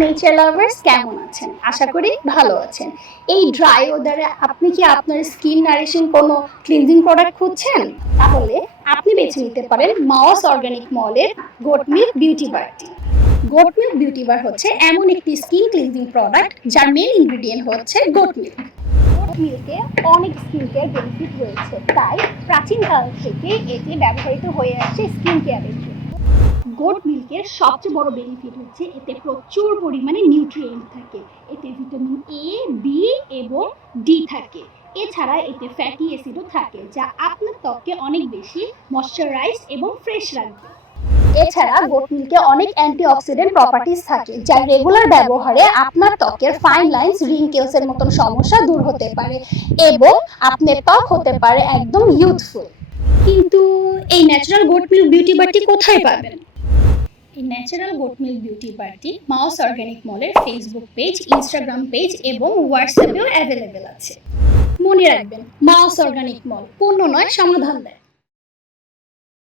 Nature lovers কেমন আছেন? আশা করি ভালো আছেন। এই ড্রাই ওয়েদারে আপনি কি আপনার স্কিন নারিশিং কোনো ক্লিনজিং প্রোডাক্ট খুঁজছেন? তাহলে আপনি বেছে নিতে পারেন মাওস অর্গানিক মলের গোট মিল্ক বিউটি বারটি গোট মিল্ক বিউটি বার হচ্ছে এমন একটি স্কিন ক্লিনজিং প্রোডাক্ট যার মেন ইনগ্রেডিয়েন্ট হচ্ছে গোট মিল্ক মিল্কে অনেক স্কিন কেয়ার বেনিফিট রয়েছে, তাই প্রাচীনকাল থেকে এটি ব্যবহৃত হয়ে আসছে স্কিন কেয়ারের জন্য। গোট মিল্কের সবচেয়ে বড় বেনিফিট হচ্ছে এতে প্রচুর পরিমাণে নিউট্রিয়েন্ট থাকে। এতে ভিটামিন এ বি এবং ডি থাকে। এছাড়া এতে ফ্যাটি অ্যাসিডও থাকে, যা আপনার ত্বককে অনেক বেশি ময়শ্চারাইজ এবং ফ্রেশ রাখবে। এছাড়া গোট মিল্কে অনেক অ্যান্টিঅক্সিডেন্ট প্রপার্টিজ থাকে, যা রেগুলার ব্যবহারে আপনার ত্বকের ফাইন লাইন্স রিঙ্কেলস এর মতন সমস্যা দূর হতে পারে এবং আপনার ত্বক হতে পারে একদম ইউথফুল কিন্তু এই ন্যাচারাল গোট মিল্ক বিউটি বারটি কোথায় পাবেন? এই ন্যাচারাল গোট মিল্ক বিউটি পার্টি মাউস অর্গ্যানিক মলের ফেসবুক পেজ ইনস্টাগ্রাম পেজ এবং হোয়াটসঅ্যাপেও অ্যাভেলেবেল আছে। মনে রাখবেন মাউস অর্গ্যানিক মল পণ্য নয়, সমাধান দেয়।